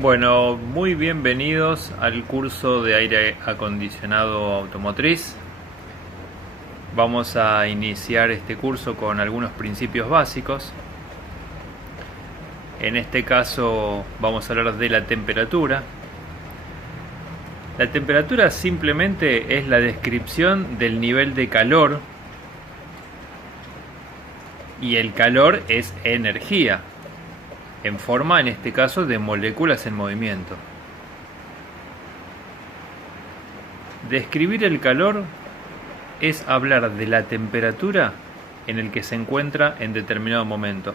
Bueno, muy bienvenidos al curso de aire acondicionado automotriz. Vamos a iniciar este curso con algunos principios básicos. En este caso vamos a hablar de la temperatura. La temperatura simplemente es la descripción del nivel de calor y el calor es energía, en forma, en este caso, de moléculas en movimiento. Describir el calor es hablar de la temperatura en el que se encuentra en determinado momento.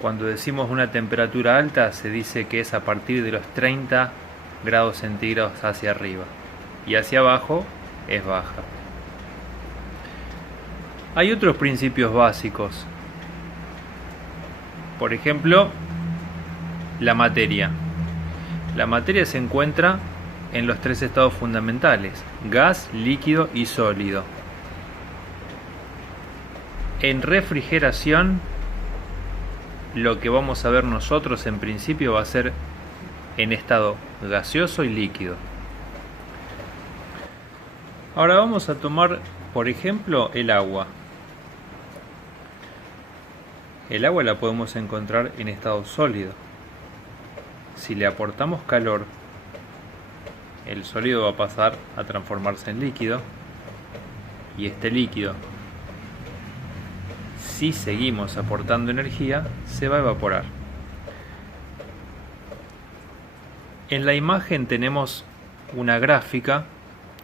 Cuando decimos una temperatura alta, se dice que es a partir de los 30 grados centígrados hacia arriba, y hacia abajo es baja. Hay otros principios básicos. Por ejemplo, la materia. La materia se encuentra en los tres estados fundamentales: gas, líquido y sólido. En refrigeración, lo que vamos a ver nosotros en principio va a ser en estado gaseoso y líquido. Ahora vamos a tomar, por ejemplo, el agua. El agua la podemos encontrar en estado sólido. Si le aportamos calor, el sólido va a pasar a transformarse en líquido, y este líquido, si seguimos aportando energía, se va a evaporar. En la imagen tenemos una gráfica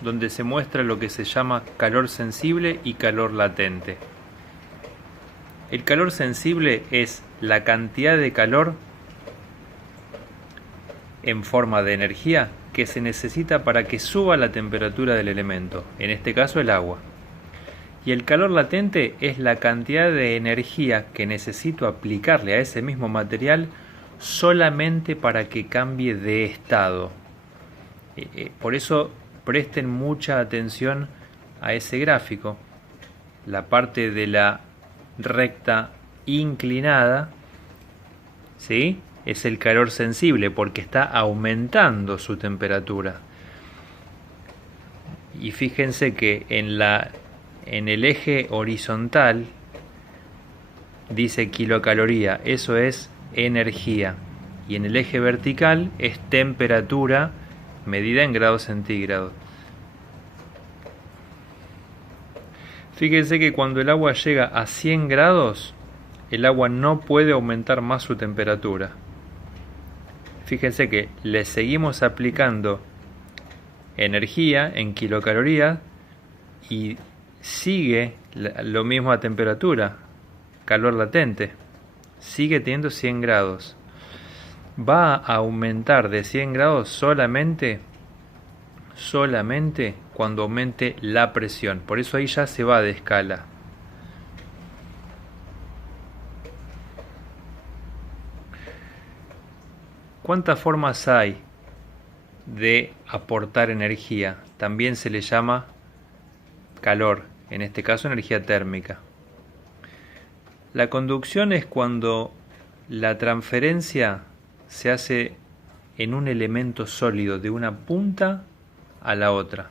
donde se muestra lo que se llama calor sensible y calor latente. El calor sensible es la cantidad de calor en forma de energía que se necesita para que suba la temperatura del elemento, en este caso el agua. Y el calor latente es la cantidad de energía que necesito aplicarle a ese mismo material solamente para que cambie de estado. Por eso presten mucha atención a ese gráfico. La parte de la recta inclinada, ¿sí?, es el calor sensible porque está aumentando su temperatura. Y fíjense que en el eje horizontal dice kilocaloría, eso es energía, y en el eje vertical es temperatura medida en grados centígrados. Fíjense que cuando el agua llega a 100 grados, el agua no puede aumentar más su temperatura. Fíjense que le seguimos aplicando energía en kilocalorías y sigue lo mismo a temperatura, calor latente, sigue teniendo 100 grados. Va a aumentar de 100 grados solamente cuando aumente la presión. Por eso ahí ya se va de escala. ¿Cuántas formas hay de aportar energía? También se le llama calor, en este caso energía térmica. La conducción es cuando la transferencia se hace en un elemento sólido de una punta a la otra.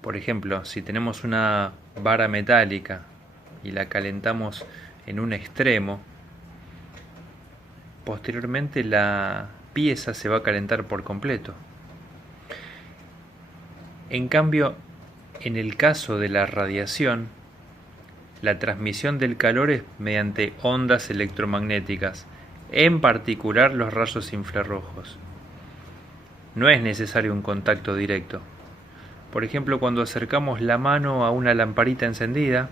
Por ejemplo, si tenemos una vara metálica y la calentamos en un extremo, posteriormente la pieza se va a calentar por completo. En cambio, en el caso de la radiación, la transmisión del calor es mediante ondas electromagnéticas, en particular los rayos infrarrojos. No es necesario un contacto directo. Por ejemplo, cuando acercamos la mano a una lamparita encendida,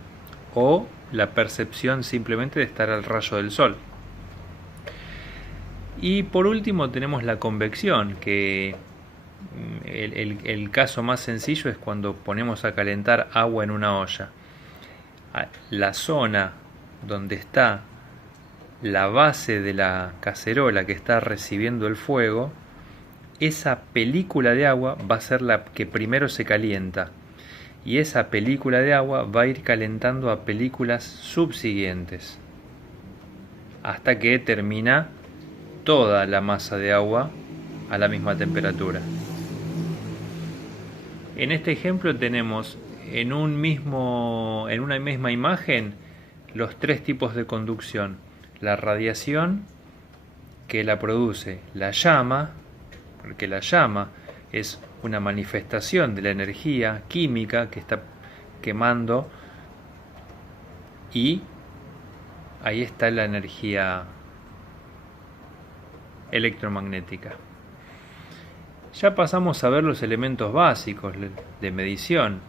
o la percepción simplemente de estar al rayo del sol. Y por último tenemos la convección, que el caso más sencillo es cuando ponemos a calentar agua en una olla. La zona donde está la base de la cacerola que está recibiendo el fuego, esa película de agua va a ser la que primero se calienta, y esa película de agua va a ir calentando a películas subsiguientes. hasta que termina toda la masa de agua a la misma temperatura. En este ejemplo tenemos en una misma imagen los tres tipos de conducción: la radiación, que la produce la llama, porque la llama es una manifestación de la energía química que está quemando, y ahí está la energía electromagnética. Ya pasamos a ver los elementos básicos de medición,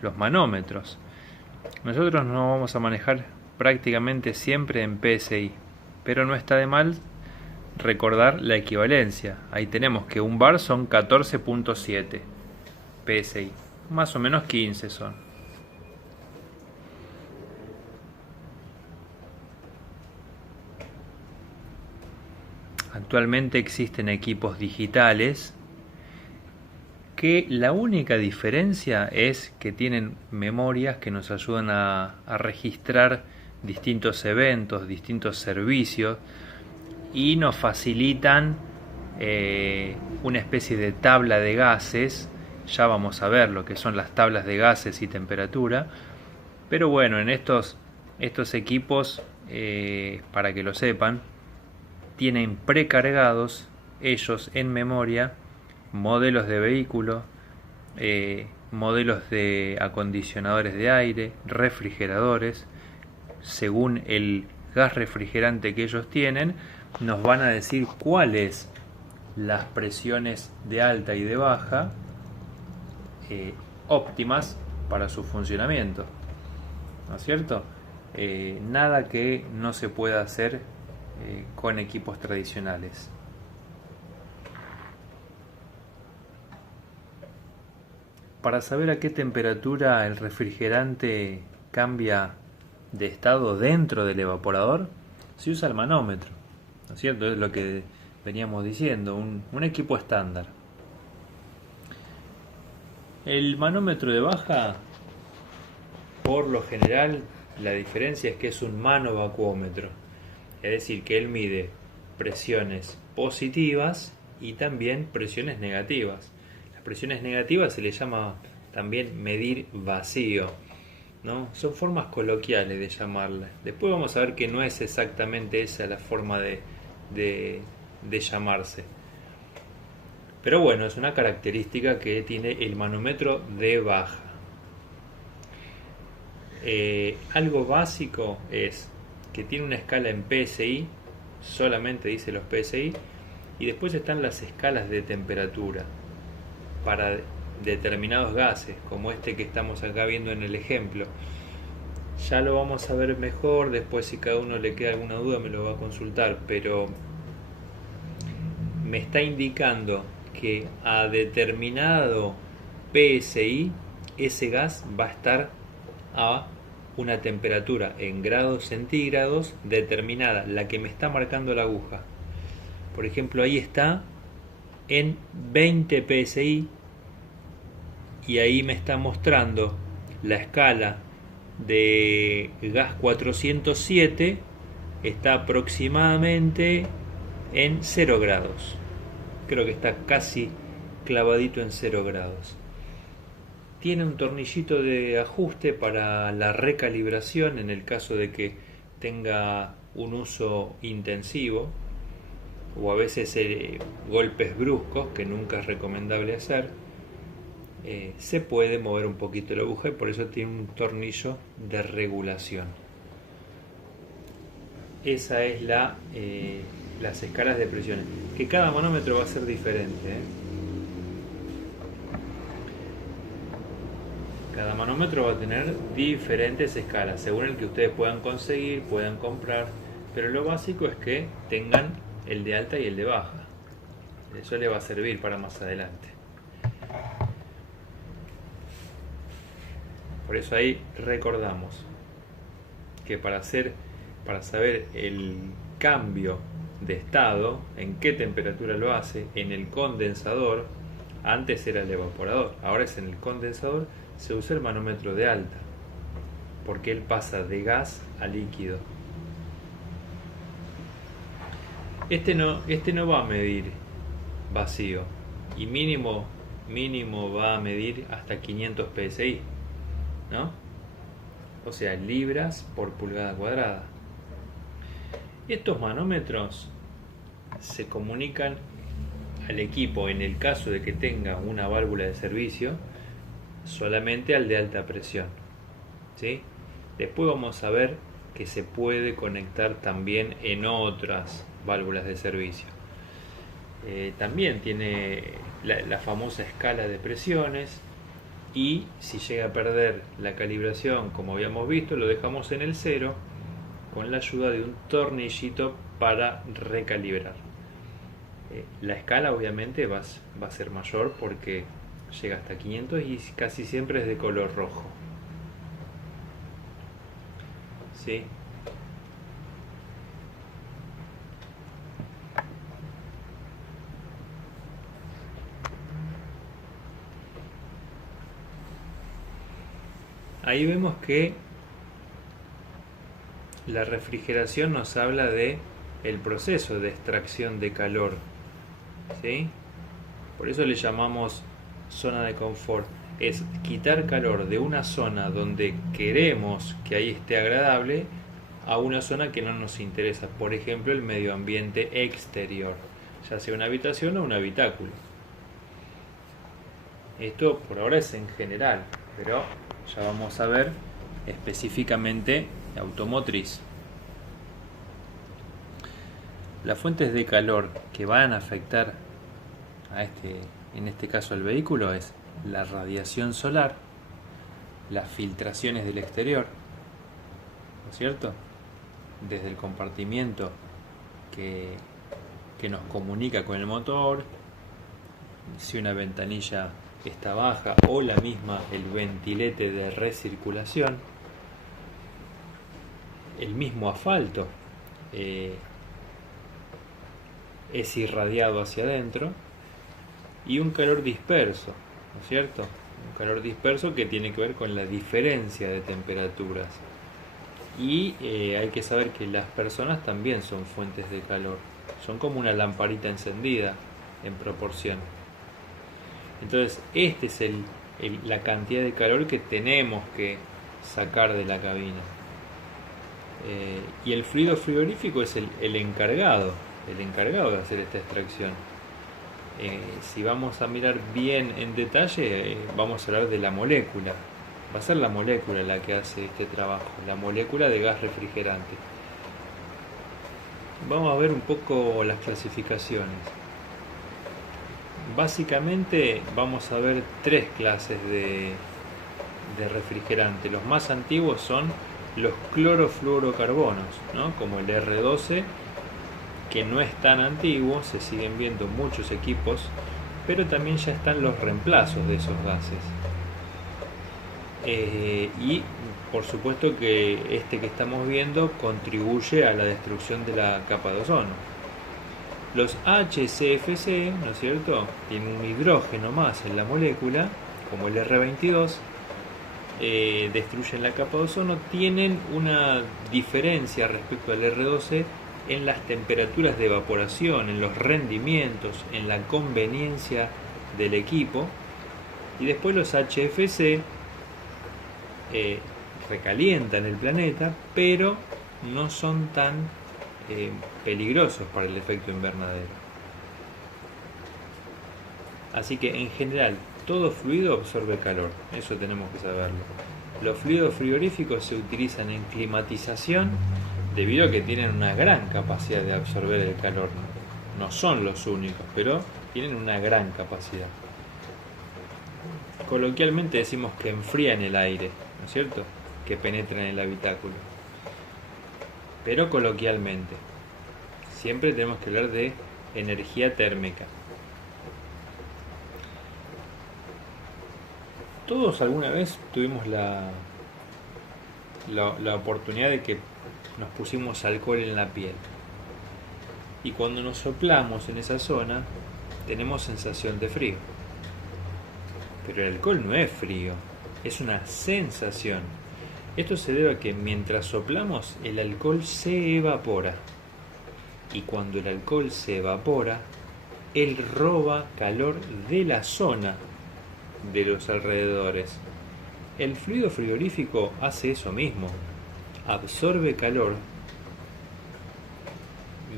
los manómetros. Nosotros nos vamos a manejar prácticamente siempre en PSI, pero no está de mal recordar la equivalencia. Ahí tenemos que un bar son 14.7 PSI, más o menos 15 son. Actualmente existen equipos digitales que la única diferencia es que tienen memorias que nos ayudan a registrar distintos eventos, distintos servicios, y nos facilitan una especie de tabla de gases. Ya vamos a ver lo que son las tablas de gases y temperatura, pero bueno, en estos equipos, para que lo sepan, tienen precargados ellos en memoria modelos de vehículos, modelos de acondicionadores de aire, refrigeradores. Según el gas refrigerante que ellos tienen, nos van a decir cuáles las presiones de alta y de baja óptimas para su funcionamiento, ¿no es cierto? Nada que no se pueda hacer con equipos tradicionales. Para saber a qué temperatura el refrigerante cambia de estado dentro del evaporador, se usa el manómetro, ¿no es cierto? Es lo que veníamos diciendo, un equipo estándar. El manómetro de baja, por lo general, la diferencia es que es un manovacuómetro, es decir, que él mide presiones positivas y también presiones negativas. Las presiones negativas se le llama también medir vacío, ¿no? Son formas coloquiales de llamarla. Después vamos a ver que no es exactamente esa la forma de llamarse. Pero bueno, es una característica que tiene el manómetro de baja. Algo básico es que tiene una escala en PSI, solamente dice los PSI, y después están las escalas de temperatura para determinados gases, como este que estamos acá viendo en el ejemplo. Ya lo vamos a ver mejor, después si cada uno le queda alguna duda me lo va a consultar, pero me está indicando que a determinado PSI ese gas va a estar a una temperatura en grados centígrados determinada, la que me está marcando la aguja. Por ejemplo, ahí está en 20 PSI y ahí me está mostrando la escala de gas 407, está aproximadamente en 0 grados. Creo que está casi clavadito en 0 grados. Tiene un tornillito de ajuste para la recalibración en el caso de que tenga un uso intensivo o a veces golpes bruscos, que nunca es recomendable hacer. Se puede mover un poquito la aguja y por eso tiene un tornillo de regulación. Esa es las escalas de presiones, que cada manómetro va a ser diferente, Cada manómetro va a tener diferentes escalas según el que ustedes puedan conseguir, puedan comprar, pero lo básico es que tengan el de alta y el de baja. Eso les va a servir para más adelante. Por eso ahí recordamos que para saber el cambio de estado, en qué temperatura lo hace, en el condensador, antes era el evaporador, ahora es en el condensador, se usa el manómetro de alta, porque él pasa de gas a líquido. Este no va a medir vacío y mínimo va a medir hasta 500 psi, ¿no? O sea, libras por pulgada cuadrada. Estos manómetros se comunican al equipo, en el caso de que tenga una válvula de servicio, solamente al de alta presión, ¿sí? Después vamos a ver que se puede conectar también en otras válvulas de servicio. También tiene la famosa escala de presiones, y si llega a perder la calibración, como habíamos visto, lo dejamos en el 0 con la ayuda de un tornillito para recalibrar. La escala obviamente va a ser mayor porque llega hasta 500 y casi siempre es de color rojo, ¿sí? Ahí vemos que la refrigeración nos habla de el proceso de extracción de calor, ¿sí? Por eso le llamamos zona de confort. Es quitar calor de una zona donde queremos que ahí esté agradable a una zona que no nos interesa. Por ejemplo, el medio ambiente exterior, ya sea una habitación o un habitáculo. Esto por ahora es en general, pero ya vamos a ver específicamente automotriz. Las fuentes de calor que van a afectar en este caso al vehículo, es la radiación solar, las filtraciones del exterior, ¿no es cierto? Desde el compartimiento que nos comunica con el motor, si una ventanilla está baja, o la misma, el ventilete de recirculación, el mismo asfalto es irradiado hacia adentro, y un calor disperso, ¿no es cierto? Un calor disperso que tiene que ver con la diferencia de temperaturas. Y hay que saber que las personas también son fuentes de calor, son como una lamparita encendida en proporción. Entonces, esta es la cantidad de calor que tenemos que sacar de la cabina. Y el fluido frigorífico es el encargado de hacer esta extracción. Si vamos a mirar bien en detalle, vamos a hablar de la molécula. Va a ser la molécula la que hace este trabajo, la molécula de gas refrigerante. Vamos a ver un poco las clasificaciones. Básicamente vamos a ver tres clases de refrigerante. Los más antiguos son los clorofluorocarbonos, ¿no? Como el R12, que no es tan antiguo, se siguen viendo muchos equipos, pero también ya están los reemplazos de esos gases. Y por supuesto que este que estamos viendo contribuye a la destrucción de la capa de ozono. Los HCFC, ¿no es cierto?, tienen un hidrógeno más en la molécula, como el R22, destruyen la capa de ozono. Tienen una diferencia respecto al R12 en las temperaturas de evaporación, en los rendimientos, en la conveniencia del equipo. Y después los HFC recalientan el planeta, pero no son tan peligrosos para el efecto invernadero. Así que en general todo fluido absorbe calor, eso tenemos que saberlo. Los fluidos frigoríficos se utilizan en climatización debido a que tienen una gran capacidad de absorber el calor. No son los únicos, pero tienen una gran capacidad. Coloquialmente decimos que enfrían el aire, ¿no es cierto?, que penetra en el habitáculo. Pero coloquialmente, siempre tenemos que hablar de energía térmica. Todos alguna vez tuvimos la oportunidad de que nos pusimos alcohol en la piel, y cuando nos soplamos en esa zona tenemos sensación de frío, pero el alcohol no es frío, es una sensación. Esto se debe a que mientras soplamos el alcohol se evapora, y cuando el alcohol se evapora, él roba calor de la zona de los alrededores. El fluido frigorífico hace eso mismo, absorbe calor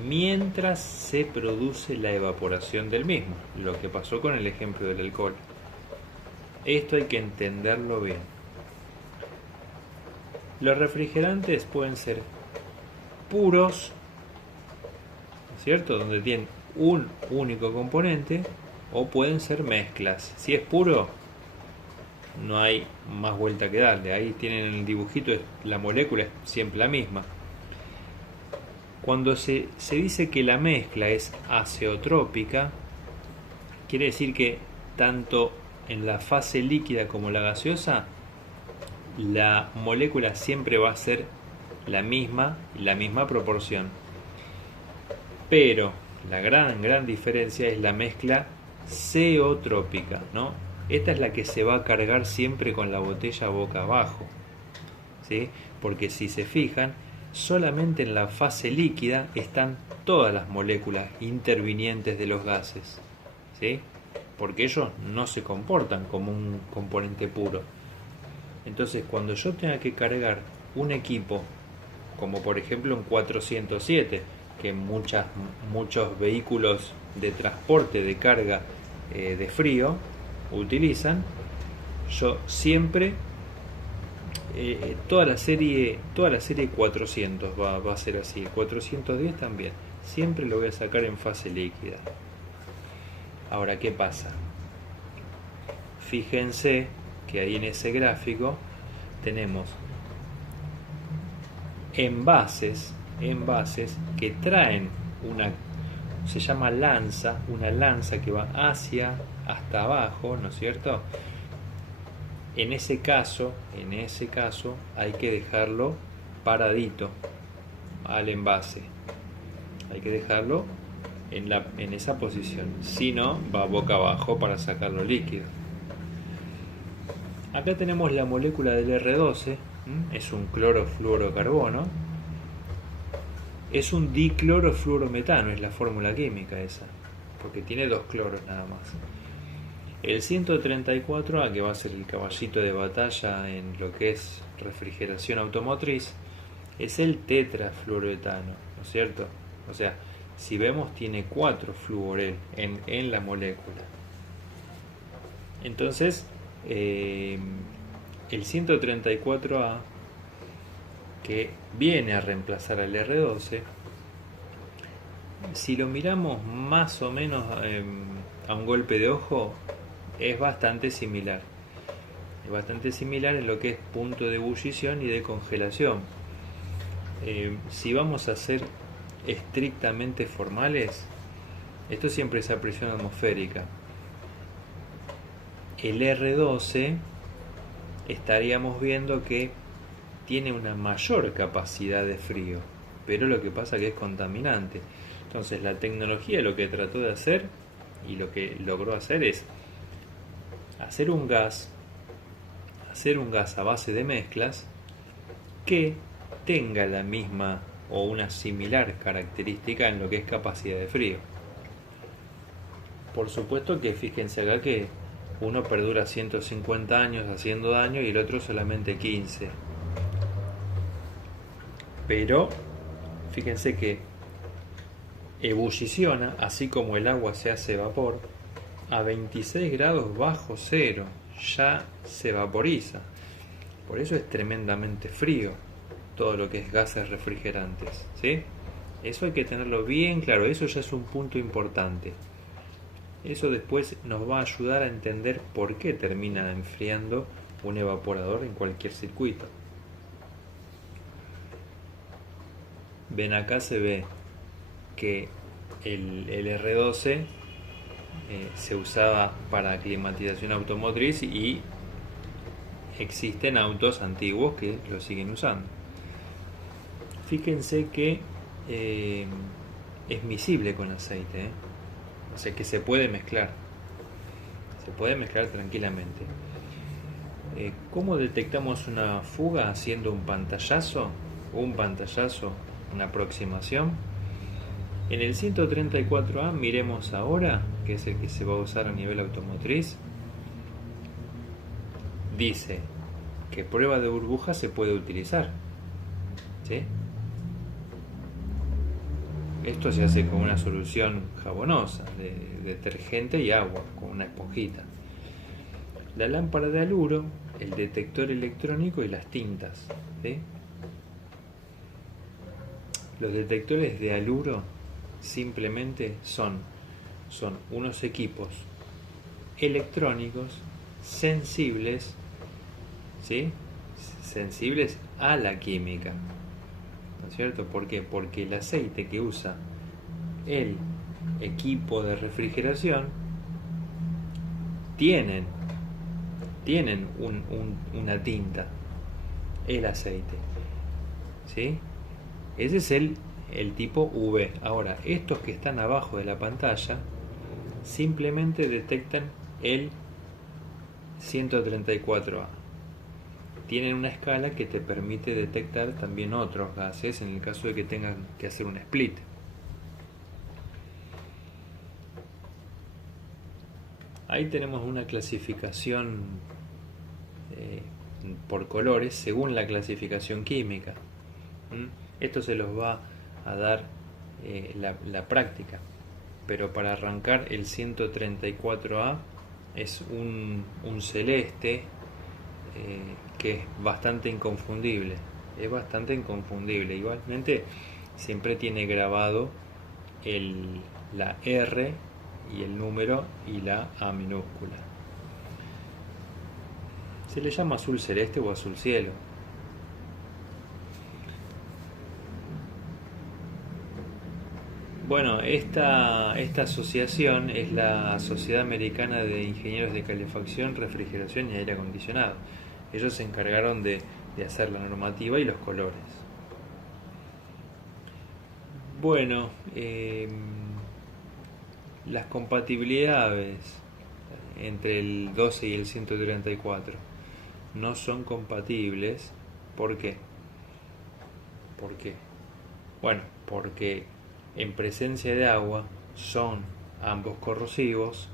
mientras se produce la evaporación del mismo, lo que pasó con el ejemplo del alcohol. Esto hay que entenderlo bien. Los refrigerantes pueden ser puros, ¿cierto? Donde tienen un único componente, o pueden ser mezclas. Si es puro, no hay más vuelta que darle. Ahí tienen el dibujito, la molécula es siempre la misma. Cuando se dice que la mezcla es azeotrópica, quiere decir que tanto en la fase líquida como la gaseosa, la molécula siempre va a ser la misma proporción. Pero la gran diferencia es la mezcla zeotrópica, ¿no? Esta es la que se va a cargar siempre con la botella boca abajo, ¿sí? Porque si se fijan, solamente en la fase líquida están todas las moléculas intervinientes de los gases, ¿sí? Porque ellos no se comportan como un componente puro. Entonces, cuando yo tenga que cargar un equipo, como por ejemplo un 407, que muchos vehículos de transporte de carga de frío utilizan, yo siempre toda la serie 400 va a ser así, el 410 también, siempre lo voy a sacar en fase líquida. Ahora, ¿qué pasa? Fíjense que ahí en ese gráfico tenemos envases que traen se llama una lanza que va hasta abajo, ¿no es cierto? En ese caso hay que dejarlo paradito al envase, hay que dejarlo en esa posición, si no va boca abajo para sacarlo líquido. Acá tenemos la molécula del R12, es un clorofluorocarbono, es un diclorofluorometano, es la fórmula química esa, porque tiene dos cloros nada más. El 134A, que va a ser el caballito de batalla en lo que es refrigeración automotriz, es el tetrafluoroetano, ¿no es cierto? O sea, si vemos tiene 4 fluorel en la molécula. Entonces, el 134A, que viene a reemplazar al R12, si lo miramos más o menos a un golpe de ojo, es bastante similar. Es bastante similar en lo que es punto de ebullición y de congelación. Si vamos a ser estrictamente formales, esto siempre es a presión atmosférica. El R12 estaríamos viendo que tiene una mayor capacidad de frío, pero lo que pasa es que es contaminante. Entonces la tecnología lo que trató de hacer y lo que logró hacer es hacer un gas a base de mezclas que tenga la misma o una similar característica en lo que es capacidad de frío. Por supuesto que fíjense acá que uno perdura 150 años haciendo daño y el otro solamente 15. Pero fíjense que ebulliciona, así como el agua se hace vapor, a 26 grados bajo cero, ya se vaporiza. Por eso es tremendamente frío todo lo que es gases refrigerantes, ¿sí? Eso hay que tenerlo bien claro, eso ya es un punto importante. Eso después nos va a ayudar a entender por qué termina enfriando un evaporador en cualquier circuito. Ven, acá se ve que el R12 se usaba para climatización automotriz y existen autos antiguos que lo siguen usando. Fíjense que es miscible con aceite, o sea que se puede mezclar tranquilamente. ¿Cómo detectamos una fuga? Haciendo un pantallazo, una aproximación. En el 134A miremos ahora, que es el que se va a usar a nivel automotriz, dice que prueba de burbuja se puede utilizar, ¿sí? Esto se hace con una solución jabonosa de detergente y agua, con una esponjita. La lámpara de haluro, el detector electrónico y las tintas, ¿sí? Los detectores de haluro simplemente son unos equipos electrónicos sensibles, ¿sí? Sensibles a la química, ¿no es cierto? ¿Por qué? Porque el aceite que usa el equipo de refrigeración tienen una tinta, el aceite, ¿sí? Ese es el tipo UV. Ahora, estos que están abajo de la pantalla simplemente detectan el 134A. Tienen una escala que te permite detectar también otros gases en el caso de que tengan que hacer un split. Ahí tenemos una clasificación por colores según la clasificación química. Esto se los va a dar la práctica, pero para arrancar el 134A es un celeste que es bastante inconfundible. Igualmente siempre tiene grabado la R y el número y la A minúscula. Se le llama azul celeste o azul cielo. Bueno, esta asociación es la Sociedad Americana de Ingenieros de Calefacción, Refrigeración y Aire Acondicionado. Ellos se encargaron de hacer la normativa y los colores. Bueno, las compatibilidades entre el 12 y el 134 no son compatibles. ¿Por qué? Bueno, porque en presencia de agua son ambos corrosivos,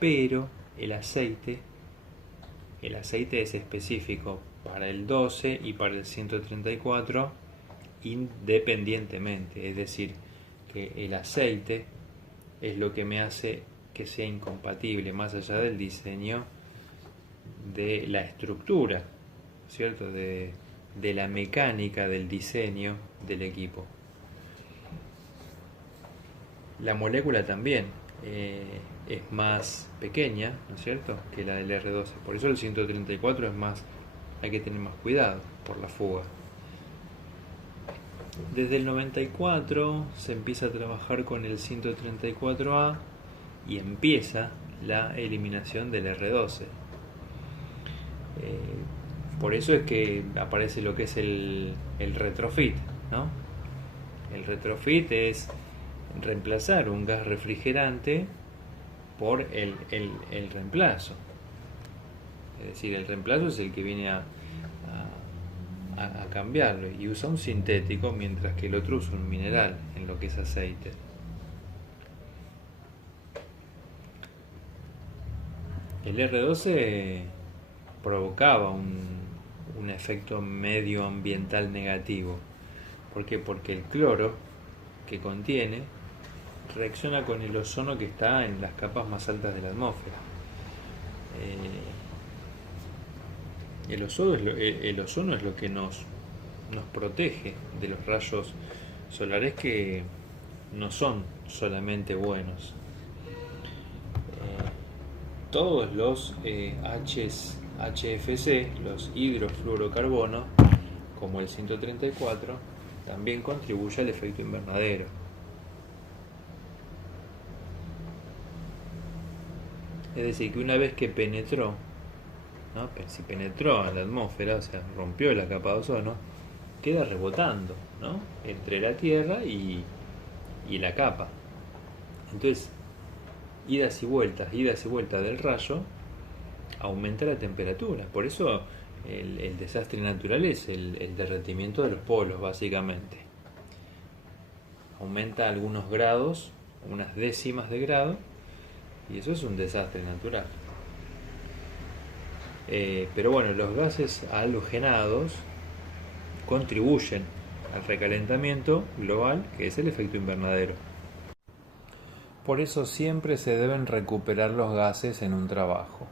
pero el aceite es específico para el 12 y para el 134 independientemente, es decir, que el aceite es lo que me hace que sea incompatible, más allá del diseño de la estructura, ¿cierto? De la mecánica del diseño del equipo. La molécula también es más pequeña, ¿no es cierto?, que la del R12. Por eso el 134 es más, hay que tener más cuidado por la fuga. Desde el 94 se empieza a trabajar con el 134A y empieza la eliminación del R12. Por eso es que aparece lo que es el retrofit, ¿no? El retrofit es reemplazar un gas refrigerante por el reemplazo. Es decir, el reemplazo es el que viene a cambiarlo y usa un sintético, mientras que el otro usa un mineral en lo que es aceite. El R12 provocaba un efecto medioambiental negativo. ¿Por qué? Porque el cloro que contiene reacciona con el ozono que está en las capas más altas de la atmósfera. El ozono es lo que nos protege de los rayos solares que no son solamente buenos. Todos los HFC, los hidrofluorocarbonos, como el 134, también contribuye al efecto invernadero. Es decir, que una vez que penetró, ¿no?, si penetró a la atmósfera, o sea, rompió la capa de ozono, queda rebotando, ¿no?, entre la Tierra y la capa. Entonces, idas y vueltas del rayo aumenta la temperatura. Por eso el desastre natural es el derretimiento de los polos, básicamente. aumenta algunos grados, unas décimas de grado, y eso es un desastre natural. Pero bueno, los gases halogenados contribuyen al recalentamiento global, que es el efecto invernadero. Por eso siempre se deben recuperar los gases en un trabajo.